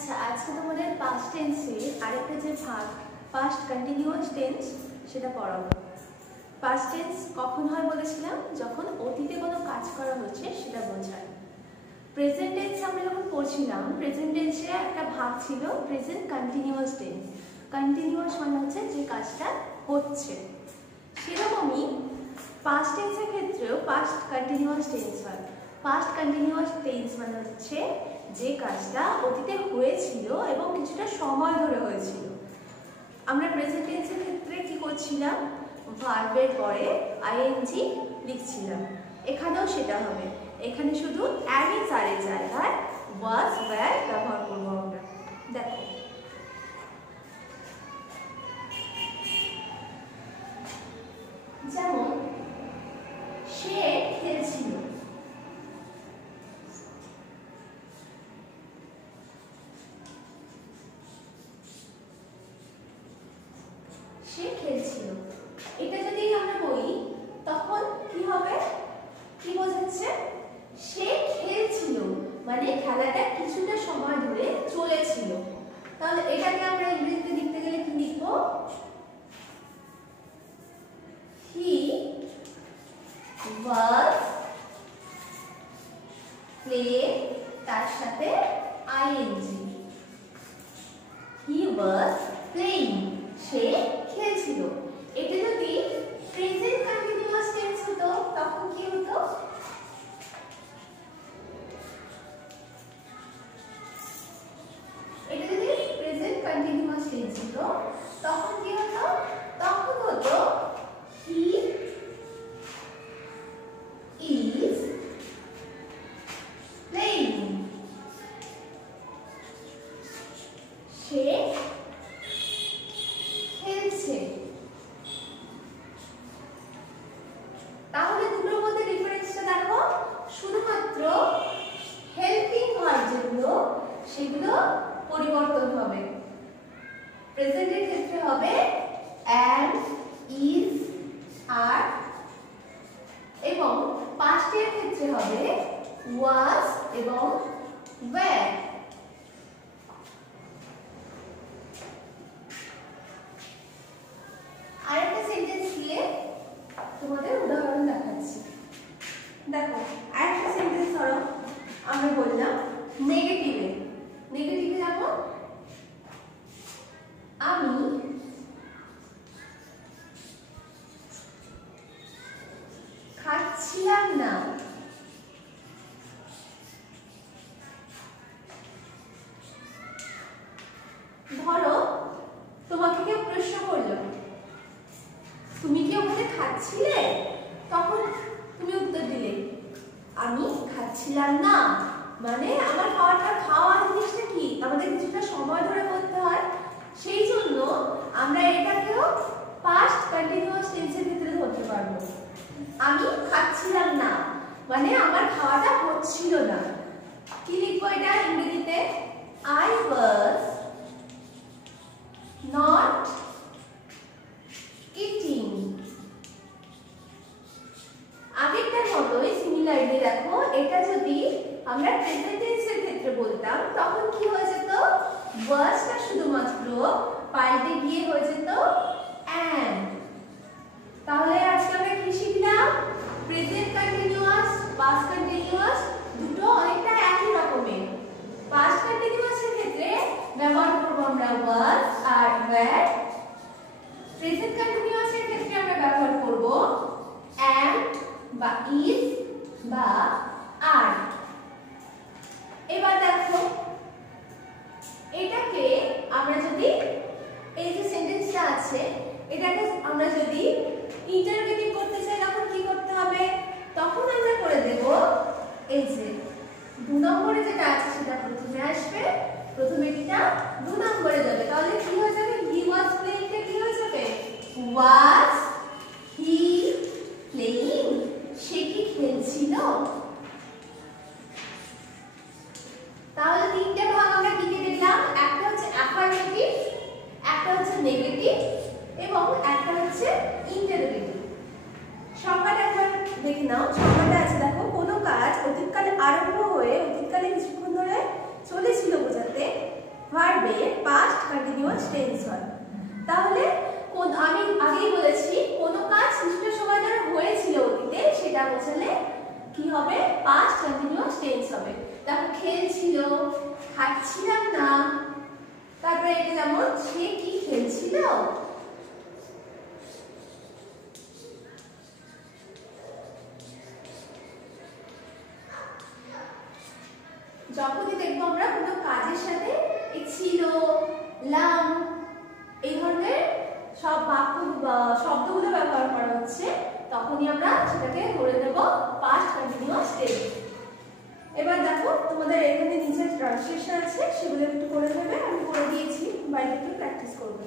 আচ্ছা, আজকে তোমাদের পাস্ট টেন্সের আরেকটা যে ভাগ পাস্ট কন্টিনিউয়াস টেন্স সেটা পড়াবো। পাস্ট টেন্স কখন হয় বলেছিলাম? যখন অতীতে কোনো কাজ করা হচ্ছে সেটা বোঝায়। প্রেজেন্ট টেন্স আমরা যখন পড়ছিলাম, প্রেজেন্ট টেন্সে একটা ভাগ ছিল প্রেজেন্ট কন্টিনিউয়াস টেন্স। কন্টিনিউয়াস মানে হচ্ছে যে কাজটা হচ্ছে। সেরকমই পাস্ট টেন্সের ক্ষেত্রেও পাস্ট কন্টিনিউয়াস টেন্স হয়। পাস্ট কন্টিনিউয়াস টেন্স মানে হচ্ছে যে কাজটা অতীতে হয়েছিল এবং কিছুটা সময় ধরে হয়েছিল। আমরা প্রেজেন্ট টেন্সের ক্ষেত্রে কি করছিলাম? ভার্বের পরে আইএনজি লিখছিলাম। এখানেও সেটা হবে। এখানে শুধু অ্যাজ আর এর জায়গায় ওয়াজ ওয়্যার ব্যবহার করব আমরা। দেখো, যেমন সে খেলছিল, সে খেলছিল। এটা যদি আমরা বলি তখন কি হবে? কি বোঝাচ্ছে? সে খেলছিল মানে খেলাটা কিছুটা সময় ধরে চলেছিল। তাহলে এটাকে আমরা ইংরেজিতে লিখতে গেলে কি লিখব? হি ওয়াজ প্লে, তার সাথে আইএনজি। হি ওয়াজ প্লেইং, সে খেলছিল। এটা যদি প্রেজেন্ট কন্টিনিউয়াস টেন্স হতো তখন কি হতো? এটা যদি প্রেজেন্ট কন্টিনিউয়াস টেন্স হতো তখন কি হতো? তখন হতো হি ইজ প্লেইং, সে খেলছে। তাহলে দুটোর মধ্যে ডিফারেন্সটা দেখো, শুধুমাত্র হেল্পিং ভার্ব যেগুলো সেগুলো পরিবর্তন হবে। প্রেজেন্টের ক্ষেত্রে হবে অ্যান্ড, ইজ, আর, এবং পাস্টের ক্ষেত্রে হবে ওয়াজ এবং ওয়্যার। আরেকটা সেন্টেন্স দিয়ে তোমাদের উদাহরণ দেখাচ্ছি। দেখো, আরেকটা সেন্টেন্স ধরো, আমরা বললাম নেগেটিভে। নেগেটিভে যেমন আমি খাচ্ছিলাম না, ধরো তোমাকে কেউ প্রশ্ন করলো তুমি কি ওখানে খাচ্ছিলে? তখন তুমি উত্তর দিলে আমি খাচ্ছিলাম না। মানে আমার খাওয়া জিনিসটা কি আমাদের কিছুটা সময় ধরে করতে হয়, সেই জন্য আমরা এটাকেও পাস্ট কন্টিনিউয়াস টেন্সের ভিতরে ধরতে পারবো। আমি খাচ্ছিলাম না মানে আমার খাওয়াটা হচ্ছিল না। কি লিখবো এটা ইংরেজিতে? I was not eating। আগেরটার মতোই সিমিলারলি দেখো, এটা যদি আমরা প্রেজেন্ট টেন্সের ক্ষেত্রে বলতাম তখন কি হয়ে যেত? ওয়াজটা শুধুমাত্র পাল্টে গিয়ে হয়ে যেত অ্যান্ড। তাহলে আজকে আমরা কি শিখলাম? প্রেজেন্ট কন্টিনিউয়াস, পাস্ট কন্টিনিউয়াস দুটো অনেকটা একই রকমের। পাস্ট কন্টিনিউয়াসের ক্ষেত্রে ব্যবহার করব আমরা ওয়াজ আর ওয়্যার। প্রেজেন্ট কন্টিনিউয়াসের ক্ষেত্রে আমরা ব্যবহার করব অ্যান্ড বা ইজ বা আর। এবার দেখো, এটাকে আমরা যদি এই যে সেন্টেন্সটা আছে এটাকে আমরা যদি ইন্টারোগেটিভ করতে চাই তখন কি করতে হবে? তখন আমরা করে দেব এই যে 2 নম্বরে যেটা আছে সেটা প্রথমে আসবে, প্রথমে এটা 2 নম্বরে যাবে। তাহলে কি হয়ে যাবে? হি ওয়াজ প্লেইংটা কি হয়ে যাবে? ওয়াজ হি প্লেইং, সে কি খেলছিল? তাহলে তিনটে ভাগ আমরা কি দেখলাম? একটা হচ্ছে অ্যাফার্মেটিভ, একটা হচ্ছে নেগেটিভ এবং একটা হচ্ছে ইন্টারোগেটিভ। সংজ্ঞাটা একবার দেখে নাও। সংজ্ঞাটা আছে দেখো, কোনো কাজ অতীতকালে আরম্ভ হয়ে অতীতকালে কিছুক্ষণ ধরে চলেছিল বোঝাতে ভার্বের পাস্ট কন্টিনিউয়াস টেন্স হয়। তাহলে আমি আগেই বলেছি কোন কাজ কিছুটা সময় ধরে হয়েছিল অতীতে সেটা বোঝালে কি হবে, পাস্ট কন্টিনিউয়াস টেন্স হবে। দেখো খেলছিল, খাচ্ছিলাম না, তারপরে এটা যেমন সে কি খেলছিল, যখনই দেখবো আমরা কোনো কাজের সাথে এই ছিল, লাম এই ধরনের সব বাক্য শব্দগুলো ব্যবহার করা হচ্ছে, তখনই আমরা সেটাকে ধরে নেব পাস্ট কন্টিনিউয়াস টেন্স। এবার দেখো তোমাদের এখানে নিচে ট্রান্সলেশন আছে, সেগুলো একটু করে নেবে, আমি করে দিয়েছি, বাইরে একটু প্র্যাকটিস করবে।